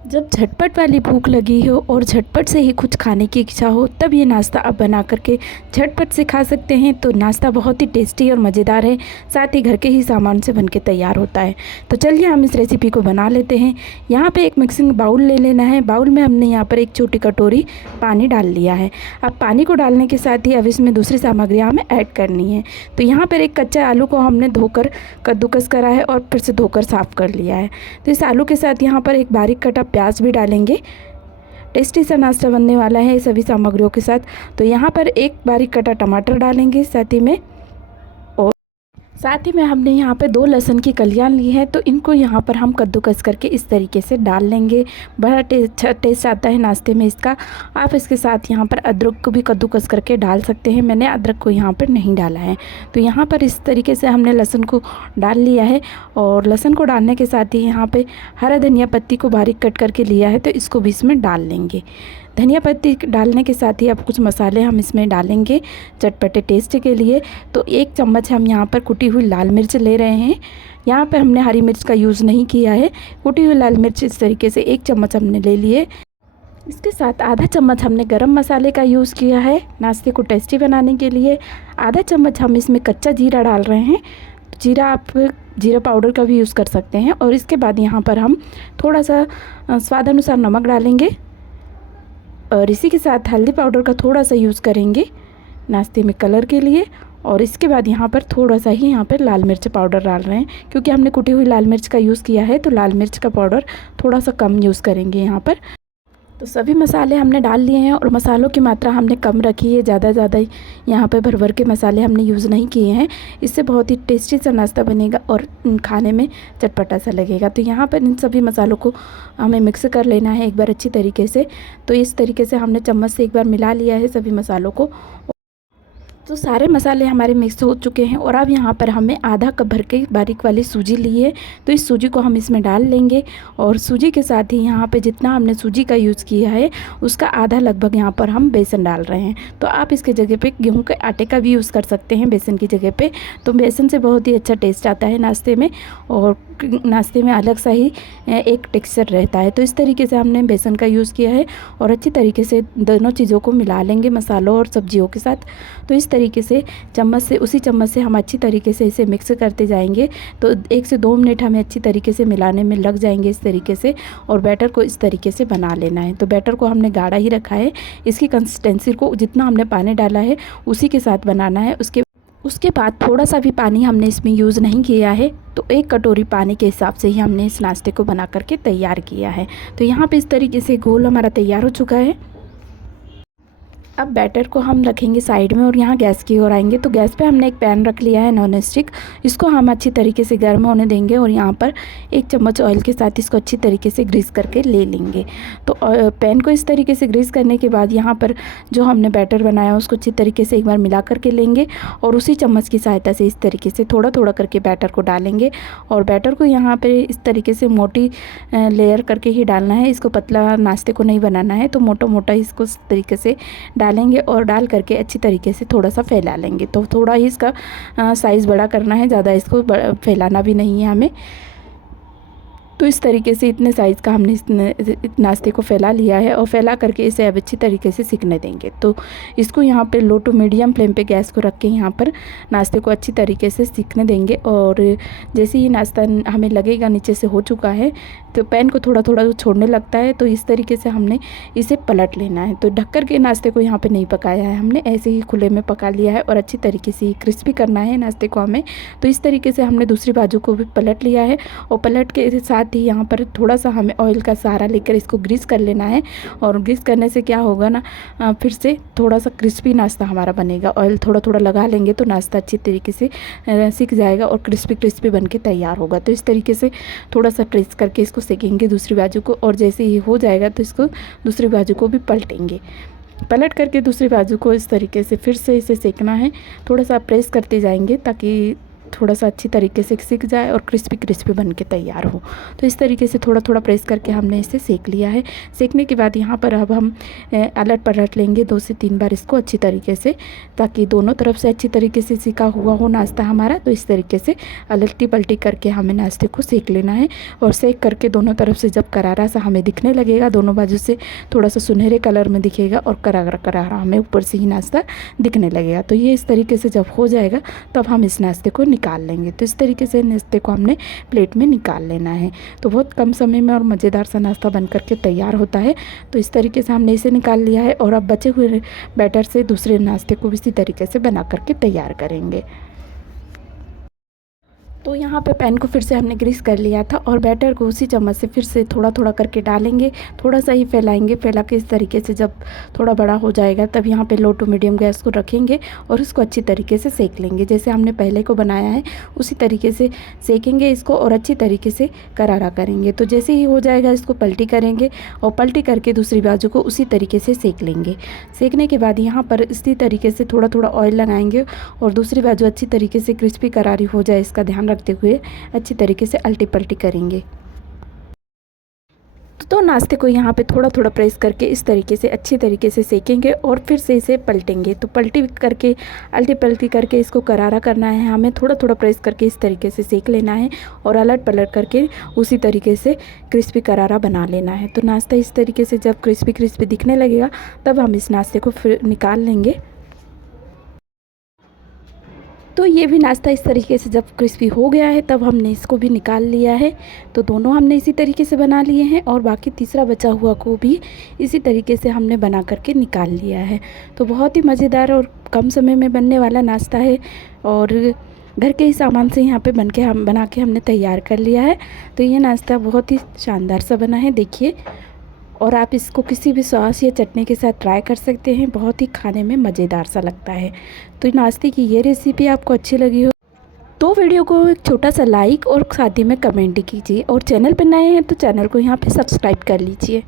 जब झटपट वाली भूख लगी हो और झटपट से ही कुछ खाने की इच्छा हो, तब ये नाश्ता आप बना करके झटपट से खा सकते हैं। तो नाश्ता बहुत ही टेस्टी और मज़ेदार है, साथ ही घर के ही सामान से बनके तैयार होता है। तो चलिए हम इस रेसिपी को बना लेते हैं। यहाँ पे एक मिक्सिंग बाउल ले लेना है। बाउल में हमने यहाँ पर एक छोटी कटोरी पानी डाल लिया है। अब पानी को डालने के साथ ही अब इसमें दूसरी सामग्रियाँ हमें ऐड करनी है। तो यहाँ पर एक कच्चा आलू को हमने धोकर कद्दूकस करा है और फिर से धोकर साफ़ कर लिया है। तो इस आलू के साथ यहाँ पर एक बारीक कटा प्याज भी डालेंगे। टेस्टी सा नाश्ता बनने वाला है सभी सामग्रियों के साथ। तो यहाँ पर एक बारीक कटा टमाटर डालेंगे साथ ही में हमने यहाँ पे 2 लहसुन की कलियाँ ली है। तो इनको यहाँ पर हम कद्दूकस करके इस तरीके से डाल लेंगे। बड़ा टेस्ट आता है नाश्ते में इसका। आप इसके साथ यहाँ पर अदरक को भी कद्दूकस करके डाल सकते हैं। मैंने अदरक को यहाँ पर नहीं डाला है। तो यहाँ पर इस तरीके से हमने लहसुन को डाल लिया है और लहसुन को डालने के साथ ही यहाँ पर हरा धनिया पत्ती को बारीक कट करके लिया है, तो इसको भी इसमें डाल लेंगे। धनिया पत्ती डालने के साथ ही अब कुछ मसाले हम इसमें डालेंगे चटपटे टेस्ट के लिए। तो 1 चम्मच हम यहाँ पर कुटी हुई लाल मिर्च ले रहे हैं। यहाँ पर हमने हरी मिर्च का यूज़ नहीं किया है। कुटी हुई लाल मिर्च इस तरीके से 1 चम्मच हमने ले लिए। इसके साथ आधा चम्मच हमने गरम मसाले का यूज़ किया है नाश्ते को टेस्टी बनाने के लिए। आधा चम्मच हम इसमें कच्चा जीरा डाल रहे हैं। जीरा आप जीरा पाउडर का भी यूज़ कर सकते हैं। और इसके बाद यहाँ पर हम थोड़ा सा स्वाद अनुसार नमक डालेंगे और इसी के साथ हल्दी पाउडर का थोड़ा सा यूज़ करेंगे नाश्ते में कलर के लिए। और इसके बाद यहाँ पर थोड़ा सा ही यहाँ पर लाल मिर्च पाउडर डाल रहे हैं, क्योंकि हमने कुटी हुई लाल मिर्च का यूज़ किया है। तो लाल मिर्च का पाउडर थोड़ा सा कम यूज़ करेंगे यहाँ पर। तो सभी मसाले हमने डाल लिए हैं और मसालों की मात्रा हमने कम रखी है। ज़्यादा यहाँ पे भर भर के मसाले हमने यूज़ नहीं किए हैं। इससे बहुत ही टेस्टी सा नाश्ता बनेगा और खाने में चटपटा सा लगेगा। तो यहाँ पर इन सभी मसालों को हमें मिक्स कर लेना है एक बार अच्छी तरीके से। तो इस तरीके से हमने चम्मच से एक बार मिला लिया है सभी मसालों को। तो सारे मसाले हमारे मिक्स हो चुके हैं और अब यहाँ पर हमें आधा कप भर के बारीक वाली सूजी ली है। तो इस सूजी को हम इसमें डाल लेंगे और सूजी के साथ ही यहाँ पे जितना हमने सूजी का यूज़ किया है उसका आधा लगभग यहाँ पर हम बेसन डाल रहे हैं। तो आप इसके जगह पे गेहूं के आटे का भी यूज़ कर सकते हैं बेसन की जगह पे। तो बेसन से बहुत ही अच्छा टेस्ट आता है नाश्ते में और नाश्ते में अलग सा ही एक टेक्सचर रहता है। तो इस तरीके से हमने बेसन का यूज़ किया है और अच्छी तरीके से दोनों चीज़ों को मिला लेंगे मसालों और सब्जियों के साथ। तो इस तरीके से उसी चम्मच से हम अच्छी तरीके से इसे मिक्स करते जाएंगे। तो 1 से 2 मिनट हमें अच्छी तरीके से मिलाने में लग जाएंगे इस तरीके से। और बैटर को इस तरीके से बना लेना है। तो बैटर को हमने गाढ़ा ही रखा है। इसकी कंसिस्टेंसी को जितना हमने पानी डाला है उसी के साथ बनाना है। उसके बाद थोड़ा सा भी पानी हमने इसमें यूज़ नहीं किया है। तो 1 कटोरी पानी के हिसाब से ही हमने इस नाश्ते को बना करके तैयार किया है। तो यहाँ पे इस तरीके से घोल हमारा तैयार हो चुका है। अब बैटर को हम रखेंगे साइड में और यहाँ गैस की ओर आएंगे। तो गैस पे हमने एक पैन रख लिया है नॉन स्टिक। इसको हम अच्छी तरीके से गर्म होने देंगे और यहाँ पर 1 चम्मच ऑयल के साथ इसको अच्छी तरीके से ग्रीस करके ले लेंगे। तो पैन को इस तरीके से ग्रीस करने के बाद यहाँ पर जो हमने बैटर बनाया उसको अच्छी तरीके से एक बार मिला करके लेंगे और उसी चम्मच की सहायता से इस तरीके से थोड़ा थोड़ा करके बैटर को डालेंगे। और बैटर को यहाँ पर इस तरीके से मोटी लेयर करके ही डालना है। इसको पतला नाश्ते को नहीं बनाना है। तो मोटा मोटा इसको इस तरीके से डालेंगे और डाल करके अच्छी तरीके से थोड़ा सा फैला लेंगे। तो थोड़ा ही इसका साइज़ बड़ा करना है, ज़्यादा इसको फैलाना भी नहीं है हमें। तो इस तरीके से इतने साइज़ का हमने इस नाश्ते को फैला लिया है और फैला करके इसे अब अच्छी तरीके से सिकने देंगे। तो इसको यहाँ पे लो टू मीडियम फ्लेम पे गैस को रख के यहाँ पर नाश्ते को अच्छी तरीके से सिकने देंगे। और जैसे ही नाश्ता हमें लगेगा नीचे से हो चुका है तो पैन को थोड़ा थोड़ा छोड़ने लगता है। तो इस तरीके से हमने इसे पलट लेना है। तो ढककर के नाश्ते को यहाँ पर नहीं पकाया है हमने, ऐसे ही खुले में पका लिया है और अच्छी तरीके से क्रिस्पी करना है नाश्ते को हमें। तो इस तरीके से हमने दूसरी बाजू को भी पलट लिया है और पलट के साथ ही यहाँ पर थोड़ा सा हमें ऑयल का सहारा लेकर इसको ग्रीस कर लेना है। और ग्रीस करने से क्या होगा ना, फिर से थोड़ा सा क्रिस्पी नाश्ता हमारा बनेगा। ऑयल थोड़ा थोड़ा लगा लेंगे तो नाश्ता अच्छी तरीके से सिक जाएगा और क्रिस्पी बन के तैयार होगा। तो इस तरीके से थोड़ा सा प्रेस करके इसको सेकेंगे दूसरी बाजू को और जैसे ही हो जाएगा तो इसको दूसरी बाजू को भी पलटेंगे। पलट करके दूसरी बाजू को इस तरीके से फिर से इसे सेकना है। थोड़ा सा प्रेस करते जाएंगे ताकि थोड़ा सा अच्छी तरीके से सिक जाए और क्रिस्पी क्रिस्पी बन के तैयार हो। तो इस तरीके से थोड़ा थोड़ा प्रेस करके हमने इसे सेक लिया है। सेकने के बाद यहाँ पर अब हम अलट पलट लेंगे 2 से 3 बार इसको अच्छी तरीके से, ताकि दोनों तरफ से अच्छी तरीके से सिका हुआ हो नाश्ता हमारा। तो इस तरीके से अलटी पलटी करके हमें नाश्ते को सेक लेना है। और सेक करके दोनों तरफ से जब करारा सा हमें दिखने लगेगा, दोनों बाजू से थोड़ा सा सुनहरे कलर में दिखेगा और करारा करारा हमें ऊपर से ही नाश्ता दिखने लगेगा। तो ये इस तरीके से जब हो जाएगा तब हम इस नाश्ते को निकाल लेंगे। तो इस तरीके से नाश्ते को हमने प्लेट में निकाल लेना है। तो बहुत कम समय में और मज़ेदार सा नाश्ता बन करके तैयार होता है। तो इस तरीके से हमने इसे निकाल लिया है और अब बचे हुए बैटर से दूसरे नाश्ते को भी इसी तरीके से बना करके तैयार करेंगे। तो यहाँ पे पैन को फिर से हमने ग्रीस कर लिया था और बैटर को उसी चम्मच से फिर से थोड़ा थोड़ा करके डालेंगे। थोड़ा सा ही फैलाएंगे, फैला के इस तरीके से जब थोड़ा बड़ा हो जाएगा तब यहाँ पे लो टू मीडियम गैस को रखेंगे और इसको अच्छी तरीके से सेक लेंगे। जैसे हमने पहले को बनाया है उसी तरीके से सेकेंगे इसको और अच्छी तरीके से करारा करेंगे। तो जैसे ही हो जाएगा इसको पलटी करेंगे और पलटी करके दूसरी बाजू को उसी तरीके से सेक लेंगे। सेकने के बाद यहाँ पर इसी तरीके से थोड़ा थोड़ा ऑयल लगाएंगे और दूसरी बाजू अच्छी तरीके से क्रिस्पी करारी हो जाए इसका ध्यान रखते हुए अच्छी तरीके से अल्टी पल्टी करेंगे। तो नाश्ते को यहाँ पे थोड़ा थोड़ा प्रेस करके इस तरीके से अच्छी तरीके से सेकेंगे और फिर से इसे पलटेंगे। तो पलटी करके अल्टी पल्टी करके इसको करारा करना है हमें। थोड़ा थोड़ा प्रेस करके इस तरीके से सेक लेना है और अलट पलट करके उसी तरीके से क्रिस्पी करारा बना लेना है। तो नाश्ता इस तरीके से जब क्रिस्पी क्रिस्पी दिखने लगेगा तब हम इस नाश्ते को फिर निकाल लेंगे। तो ये भी नाश्ता इस तरीके से जब क्रिस्पी हो गया है तब हमने इसको भी निकाल लिया है। तो दोनों हमने इसी तरीके से बना लिए हैं और बाकी तीसरा बचा हुआ को भी इसी तरीके से हमने बना करके निकाल लिया है। तो बहुत ही मज़ेदार और कम समय में बनने वाला नाश्ता है और घर के ही सामान से यहाँ पे बना के हमने तैयार कर लिया है। तो ये नाश्ता बहुत ही शानदार सा बना है, देखिए। और आप इसको किसी भी सॉस या चटनी के साथ ट्राई कर सकते हैं, बहुत ही खाने में मज़ेदार सा लगता है। तो नाश्ते की ये रेसिपी आपको अच्छी लगी हो तो वीडियो को एक छोटा सा लाइक और साथ ही में कमेंट कीजिए और चैनल पर नए हैं तो चैनल को यहाँ पे सब्सक्राइब कर लीजिए।